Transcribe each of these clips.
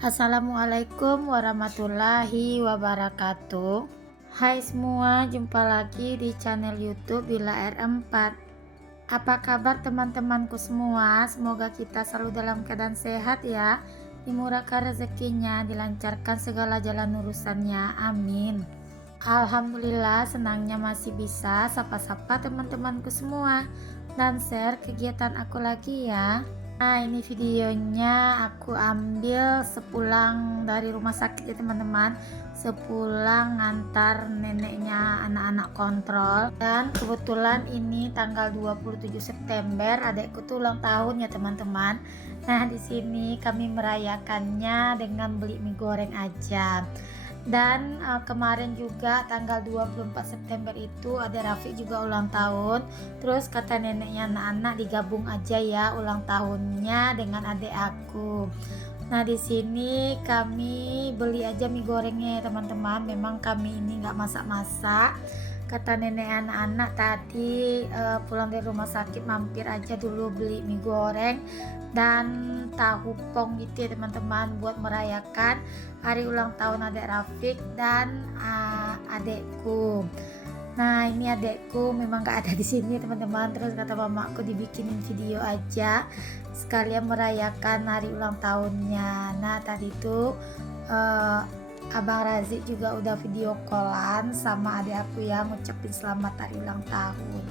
Assalamualaikum warahmatullahi wabarakatuh. Hai semua, jumpa lagi di channel YouTube Bila R4. Apa kabar teman-temanku semua? Semoga kita selalu dalam keadaan sehat ya. Dimurahkan rezekinya, dilancarkan segala jalan urusannya. Amin. Alhamdulillah, senangnya masih bisa sapa-sapa teman-temanku semua dan share kegiatan aku lagi ya. Nah, ini videonya aku ambil sepulang dari rumah sakit ya teman-teman, sepulang ngantar neneknya anak-anak kontrol. Dan kebetulan ini tanggal 27 September, adekku tuh ulang tahun ya teman-teman. Nah, di sini kami merayakannya dengan beli mie goreng aja. Dan kemarin juga tanggal 24 September itu ada Rafiq juga ulang tahun. Terus kata neneknya, anak-anak digabung aja ya ulang tahunnya dengan adik aku. Nah, di sini kami beli aja mie gorengnya ya teman-teman. Memang kami ini nggak masak-masak. Kata nenek anak-anak tadi pulang dari rumah sakit mampir aja dulu beli mie goreng dan tahu pong gitu ya teman-teman, buat merayakan hari ulang tahun adik Rafiq dan adekku. Nah, ini adekku memang gak ada di sini teman-teman. Terus kata mamaku dibikinin video aja sekalian merayakan hari ulang tahunnya. Nah, tadi tuh Abang Razik juga udah video callan sama adik aku ya, ngucapin selamat hari ulang tahun.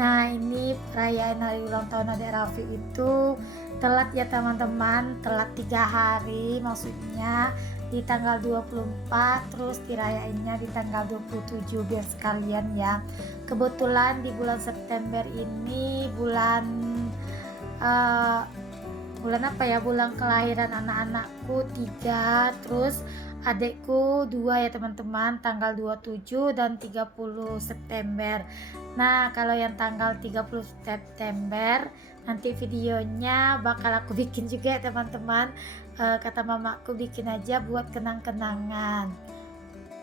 Nah, ini perayaan hari ulang tahun adik Rafiq itu telat ya teman-teman, telat 3 hari, maksudnya di tanggal 24 terus dirayainnya di tanggal 27 biar sekalian ya. Kebetulan di bulan September ini bulan apa ya, bulan kelahiran anak-anakku 3, terus adekku 2 ya teman-teman, tanggal 27 dan 30 September. Nah, kalau yang tanggal 30 September nanti videonya bakal aku bikin juga ya teman-teman. Kata mamaku bikin aja buat kenang-kenangan.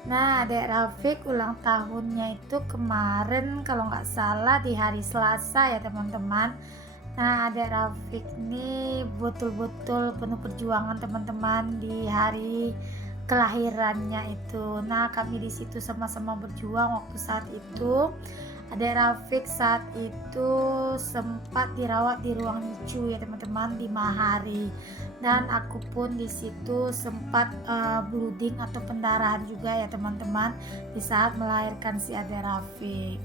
Nah, adek Rafiq ulang tahunnya itu kemarin kalau nggak salah di hari Selasa ya teman-teman. Nah, adek Rafiq ini betul-betul penuh perjuangan teman-teman di hari kelahirannya itu. Nah, kami di situ sama-sama berjuang waktu saat itu. Adek Rafiq saat itu sempat dirawat di ruang NICU ya teman-teman 5 hari. Dan aku pun di situ sempat bleeding atau pendarahan juga ya teman-teman di saat melahirkan si adek Rafiq.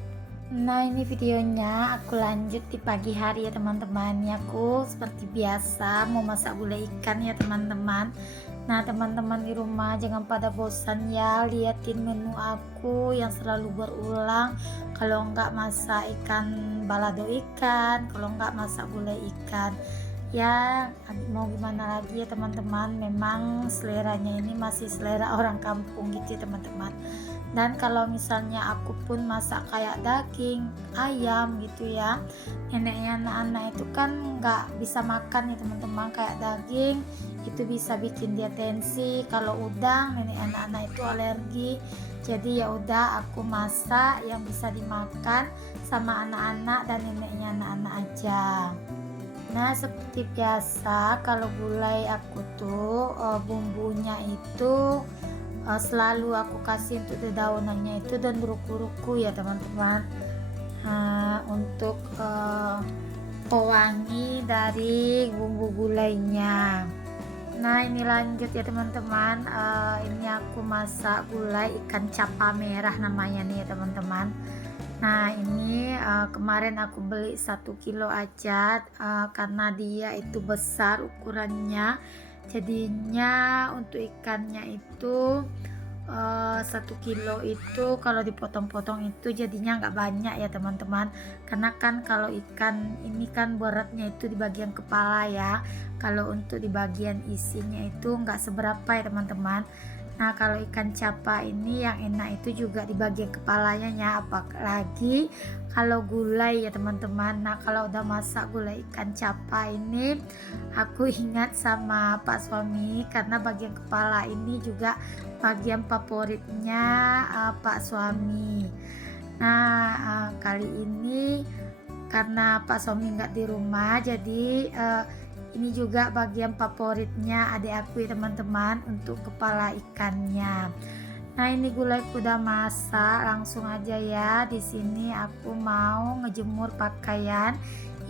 Nah, ini videonya aku lanjut di pagi hari ya teman-teman. Ya, aku seperti biasa mau masak gulai ikan ya teman-teman. Nah, teman-teman di rumah jangan pada bosan ya liatin menu aku yang selalu berulang. Kalau enggak masak ikan balado ikan, kalau enggak masak gulai ikan. Ya, mau gimana lagi ya teman-teman, memang seleranya ini masih selera orang kampung gitu ya teman-teman. Dan kalau misalnya aku pun masak kayak daging ayam gitu ya, neneknya anak-anak itu kan nggak bisa makan ya teman-teman, kayak daging itu bisa bikin dia tensi. Kalau udang nenek anak-anak itu alergi, jadi ya udah aku masak yang bisa dimakan sama anak-anak dan neneknya anak-anak aja. Nah, seperti biasa kalau gulai aku tuh bumbunya itu selalu aku kasih untuk daunannya itu dan ruku-ruku ya teman-teman, untuk pewangi dari bumbu gulainya. Nah, ini lanjut ya teman-teman, ini aku masak gulai ikan capa merah namanya nih ya teman-teman. Nah, ini kemarin aku beli 1 kilo aja karena dia itu besar ukurannya, jadinya untuk ikannya itu 1 kilo itu kalau dipotong-potong itu jadinya nggak banyak ya teman-teman, karena kan kalau ikan ini kan beratnya itu di bagian kepala ya, kalau untuk di bagian isinya itu nggak seberapa ya teman-teman. Nah, kalau ikan capa ini yang enak itu juga di bagian kepalanya ya, apalagi kalau gulai ya teman-teman. Nah, kalau udah masak gulai ikan capa ini aku ingat sama Pak suami, karena bagian kepala ini juga bagian favoritnya Pak suami. Nah, kali ini karena Pak suami nggak di rumah, jadi Ini juga bagian favoritnya adik aku ya teman-teman, untuk kepala ikannya. Nah, ini gulaiku udah masak, langsung aja ya. Di sini aku mau ngejemur pakaian.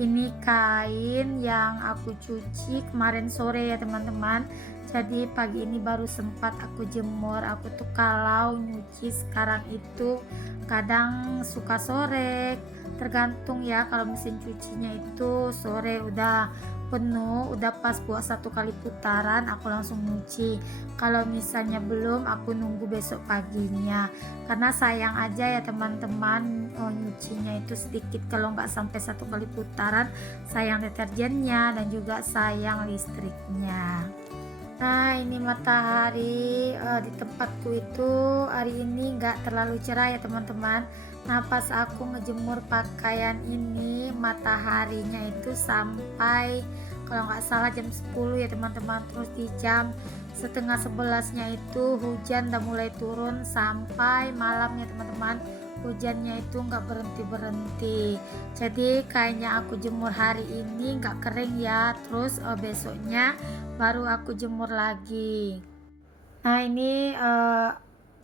Ini kain yang aku cuci kemarin sore ya teman-teman. Jadi pagi ini baru sempat aku jemur. Aku tuh kalau nyuci sekarang itu kadang suka sore, tergantung ya. Kalau mesin cucinya itu sore udah penuh, udah pas buat 1 kali putaran, aku langsung nyuci. Kalau misalnya belum, aku nunggu besok paginya, karena sayang aja ya teman-teman, nyucinya itu sedikit. Kalau nggak sampai 1 kali putaran, sayang deterjennya dan juga sayang listriknya. Nah, ini matahari di tempatku itu hari ini nggak terlalu cerah ya teman-teman. Nah, pas aku ngejemur pakaian ini, mataharinya itu sampai kalau nggak salah jam 10 ya teman-teman. Terus di jam setengah 11-nya itu hujan udah mulai turun sampai malam ya teman-teman. Hujannya itu nggak berhenti-berhenti. Jadi kayaknya aku jemur hari ini nggak kering ya. Terus besoknya baru aku jemur lagi. Nah, ini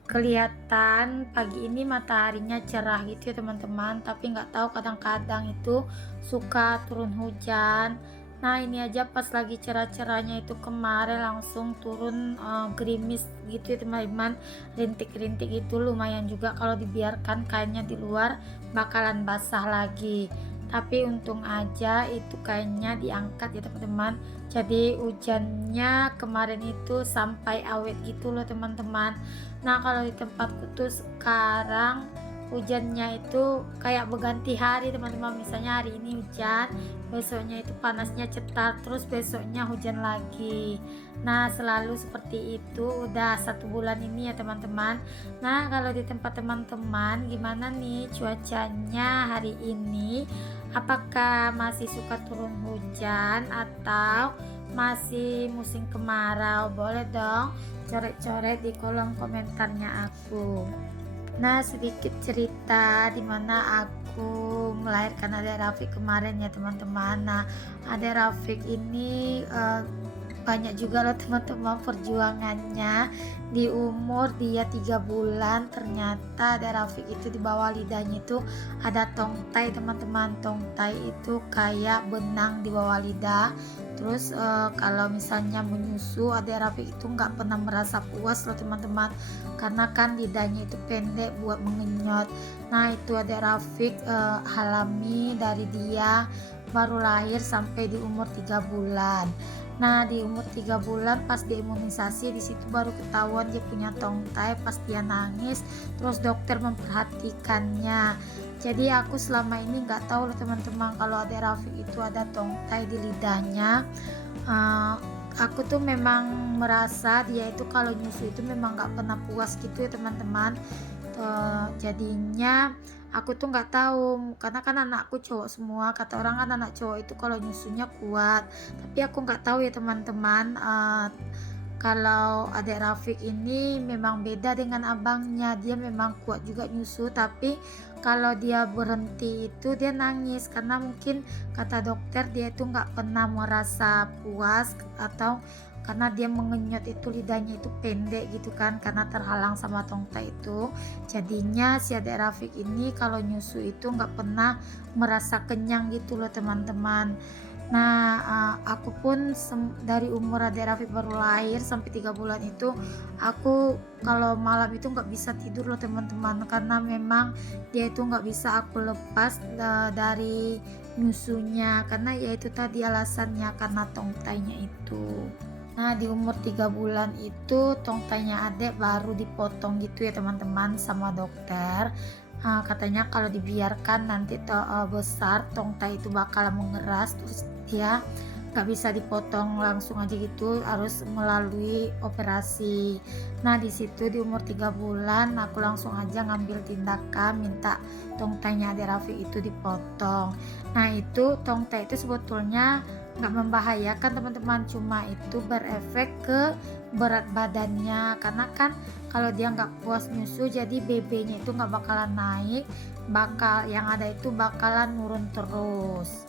kelihatan pagi ini mataharinya cerah gitu ya teman-teman, tapi nggak tahu kadang-kadang itu suka turun hujan. Nah, ini aja pas lagi cerah-cerahnya itu kemarin langsung turun gerimis gitu ya teman-teman, rintik-rintik itu lumayan juga. Kalau dibiarkan kainnya di luar bakalan basah lagi, tapi untung aja itu kainnya diangkat ya teman-teman. Jadi hujannya kemarin itu sampai awet gitu loh teman-teman. Nah, kalau di tempatku tuh sekarang hujannya itu kayak berganti hari teman-teman. Misalnya hari ini hujan, besoknya itu panasnya cetar, terus besoknya hujan lagi. Nah, selalu seperti itu udah 1 bulan ini ya teman-teman. Nah, kalau di tempat teman-teman gimana nih cuacanya hari ini? Apakah masih suka turun hujan atau masih musim kemarau? Boleh dong coret-coret di kolom komentarnya aku. Nah, sedikit cerita dimana aku melahirkan adik Rafiq kemarin ya teman-teman. Nah, adik Rafiq ini banyak juga loh teman-teman perjuangannya. Di umur dia 3 bulan ternyata ada Rafiq itu di bawah lidahnya itu ada tongtai teman-teman. Tongtai itu kayak benang di bawah lidah. Terus kalau misalnya menyusu adik Rafiq itu nggak pernah merasa puas loh teman-teman, karena kan lidahnya itu pendek buat mengenyot. Nah, itu adik Rafiq alami dari dia baru lahir sampai di umur 3 bulan. Nah, di umur 3 bulan pas diimunisasi, di situ baru ketahuan dia punya tongtai. Pas dia nangis, terus dokter memperhatikannya. Jadi aku selama ini nggak tahu loh teman-teman kalau adik Rafiq itu ada tongtai di lidahnya. Aku tuh memang merasa dia itu kalau nyusu itu memang nggak pernah puas gitu ya teman-teman. Jadinya aku tuh nggak tahu, karena kan anakku cowok semua. Kata orang kan anak cowok itu kalau nyusunya kuat, tapi aku nggak tahu ya teman-teman. Kalau adik Rafiq ini memang beda dengan abangnya, dia memang kuat juga nyusu, tapi kalau dia berhenti itu dia nangis, karena mungkin kata dokter dia itu nggak pernah merasa puas, atau karena dia mengenyot itu lidahnya itu pendek gitu kan, karena terhalang sama tongtai itu. Jadinya si adik Rafiq ini kalau nyusu itu nggak pernah merasa kenyang gitu loh teman-teman. Nah, aku pun dari umur adik Rafiq baru lahir sampai 3 bulan itu, aku kalau malam itu nggak bisa tidur loh teman-teman, karena memang dia itu nggak bisa aku lepas dari nyusunya, karena ya itu tadi alasannya, karena tongtainya itu. Nah, di umur 3 bulan itu tongtainya adek baru dipotong gitu ya teman-teman sama dokter. Katanya kalau dibiarkan nanti besar tongtai itu bakal mengeras, terus dia nggak bisa dipotong langsung aja gitu, harus melalui operasi. Nah, di situ di umur 3 bulan aku langsung aja ngambil tindakan minta tongtainya adik Rafiq itu dipotong. Nah, itu tongtai itu sebetulnya nggak membahayakan teman-teman, cuma itu berefek ke berat badannya, karena kan kalau dia nggak puas nyusu jadi BB-nya itu nggak bakalan naik, bakal yang ada itu bakalan nurun terus.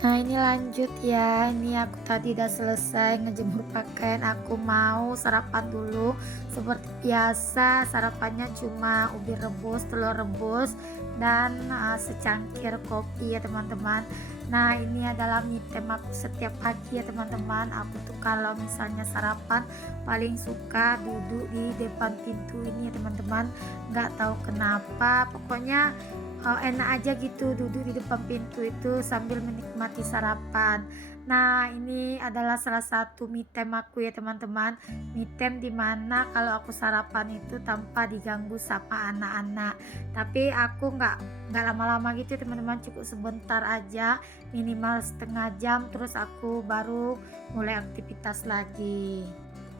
Nah ini lanjut ya, ini aku tadi udah selesai ngejemur pakaian, aku mau sarapan dulu. Seperti biasa sarapannya cuma ubi rebus, telur rebus, dan secangkir kopi ya teman-teman. Nah ini adalah me time aku setiap pagi ya teman-teman. Aku tuh kalau misalnya sarapan paling suka duduk di depan pintu ini ya teman-teman. Nggak tahu kenapa, pokoknya enak aja gitu duduk di depan pintu itu sambil menikmati sarapan. Nah ini adalah salah satu me time aku ya teman-teman, me time dimana kalau aku sarapan itu tanpa diganggu sama anak-anak. Tapi aku nggak lama-lama gitu ya teman-teman, cukup sebentar aja, minimal setengah jam, terus aku baru mulai aktivitas lagi.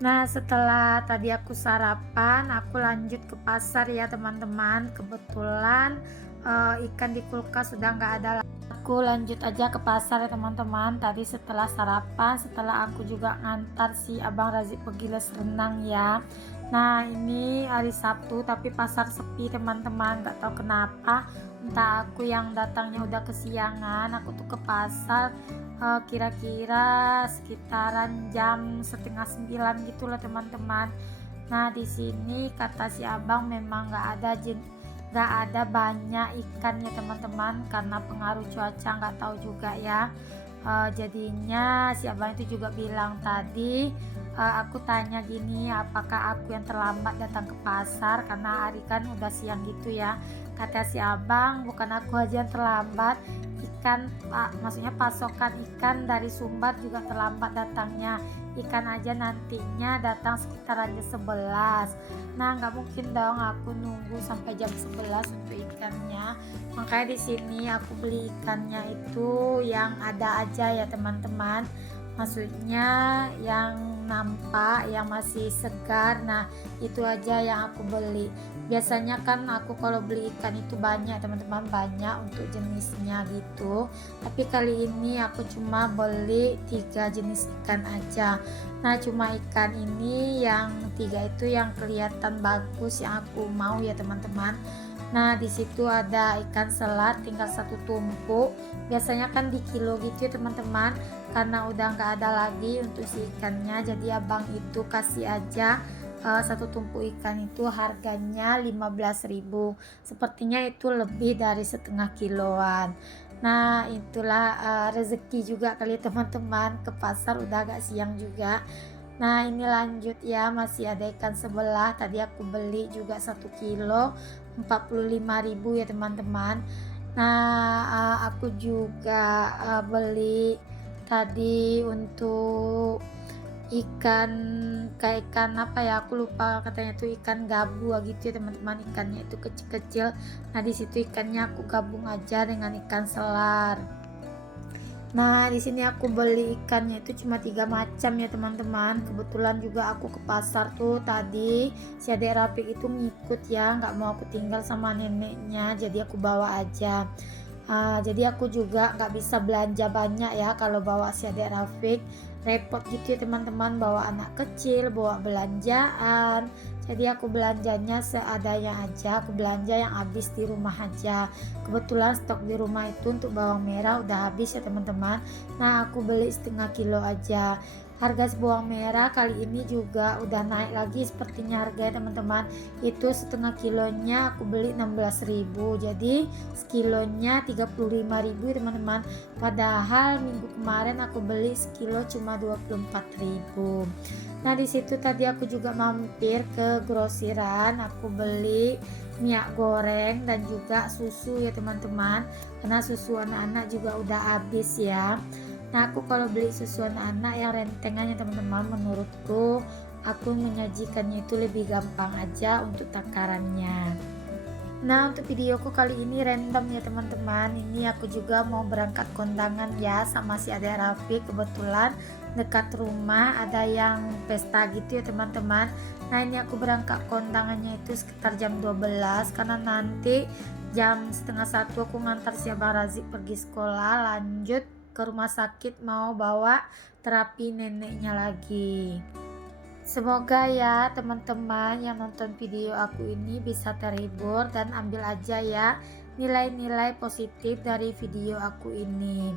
Nah setelah tadi aku sarapan, aku lanjut ke pasar ya teman-teman. Kebetulan ikan di kulkas sudah nggak ada lagi. Aku lanjut aja ke pasar ya teman-teman. Tadi setelah sarapan, setelah aku juga ngantar si abang Razik pergi les renang ya. Nah ini hari Sabtu tapi pasar sepi teman-teman, nggak tahu kenapa, entah aku yang datangnya udah kesiangan. Aku tuh ke pasar kira-kira sekitaran jam setengah 9 gitulah teman-teman. Nah di sini kata si abang memang nggak ada banyak ikan ya teman-teman, karena pengaruh cuaca, nggak tahu juga ya. Jadinya si abang itu juga bilang tadi, aku tanya gini, apakah aku yang terlambat datang ke pasar karena hari kan udah siang gitu ya. Kata si abang, bukan aku aja yang terlambat, maksudnya pasokan ikan dari Sumbar juga terlambat datangnya. Ikan aja nantinya datang sekitar jam 11. Nah nggak mungkin dong aku nunggu sampai jam 11 untuk ikannya. Makanya di sini aku beli ikannya itu yang ada aja ya teman-teman, maksudnya yang nampak, yang masih segar. Nah itu aja yang aku beli. Biasanya kan aku kalau beli ikan itu banyak teman-teman, banyak untuk jenisnya gitu, tapi kali ini aku cuma beli 3 jenis ikan aja. Nah cuma ikan ini yang 3 itu yang kelihatan bagus yang aku mau ya teman-teman. Nah di situ ada ikan selat tinggal satu tumpuk, biasanya kan di kilo gitu ya teman-teman. Karena udah nggak ada lagi untuk si ikannya, jadi abang itu kasih aja satu tumpuk ikan itu harganya 15.000. Sepertinya itu lebih dari setengah kiloan. Nah itulah rezeki juga kali ya teman-teman, ke pasar udah agak siang juga. Nah ini lanjut ya, masih ada ikan sebelah, tadi aku beli juga 1 kilo 45.000 ya teman-teman. Nah aku juga beli tadi untuk ikan, kayak ikan apa ya, aku lupa katanya tuh ikan gabu gitu ya teman-teman, ikannya itu kecil-kecil. Nah di situ ikannya aku gabung aja dengan ikan selar. Nah di sini aku beli ikannya itu cuma 3 macam ya teman-teman. Kebetulan juga aku ke pasar tuh tadi, si adik Rafiq itu ngikut ya, nggak mau aku tinggal sama neneknya, jadi aku bawa aja. Jadi aku juga nggak bisa belanja banyak ya kalau bawa si adik Rafiq, repot gitu ya teman-teman, bawa anak kecil, bawa belanjaan. Jadi aku belanjanya seadanya aja, aku belanja yang habis di rumah aja. Kebetulan stok di rumah itu untuk bawang merah udah habis ya teman-teman. Nah aku beli setengah kilo aja. Harga bawang merah kali ini juga udah naik lagi sepertinya harganya teman-teman. Itu setengah kilonya aku beli 16.000, jadi sekilonya 35.000 teman-teman. Padahal minggu kemarin aku beli sekilo cuma 24.000. Nah di situ tadi aku juga mampir ke grosiran, aku beli minyak goreng dan juga susu ya teman-teman, karena susu anak-anak juga udah habis ya. Nah aku kalau beli susu anak-anak yang rentengannya teman-teman, menurutku aku menyajikannya itu lebih gampang aja untuk takarannya. Nah untuk videoku kali ini random ya teman-teman, ini aku juga mau berangkat kondangan ya sama si adik Rafiq. Kebetulan dekat rumah ada yang pesta gitu ya teman-teman. Nah ini aku berangkat kondangannya itu sekitar jam 12, karena nanti jam setengah 1 aku ngantar si abang Razik pergi sekolah, lanjut ke rumah sakit mau bawa terapi neneknya lagi. Semoga ya teman-teman yang nonton video aku ini bisa terhibur dan ambil aja ya nilai-nilai positif dari video aku ini.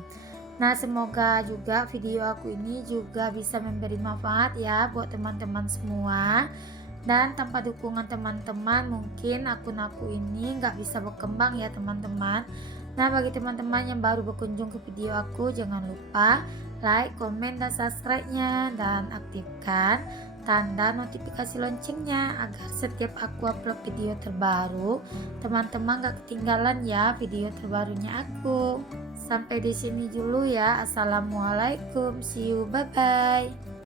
Nah, semoga juga video aku ini juga bisa memberi manfaat ya buat teman-teman semua. Dan tanpa dukungan teman-teman mungkin akun aku ini nggak bisa berkembang ya teman-teman. Nah, bagi teman-teman yang baru berkunjung ke video aku, jangan lupa like, komen, dan subscribe-nya, dan aktifkan tanda notifikasi loncengnya agar setiap aku upload video terbaru, teman-teman gak ketinggalan ya video terbarunya aku. Sampai di sini dulu ya. Assalamualaikum, see you, bye bye.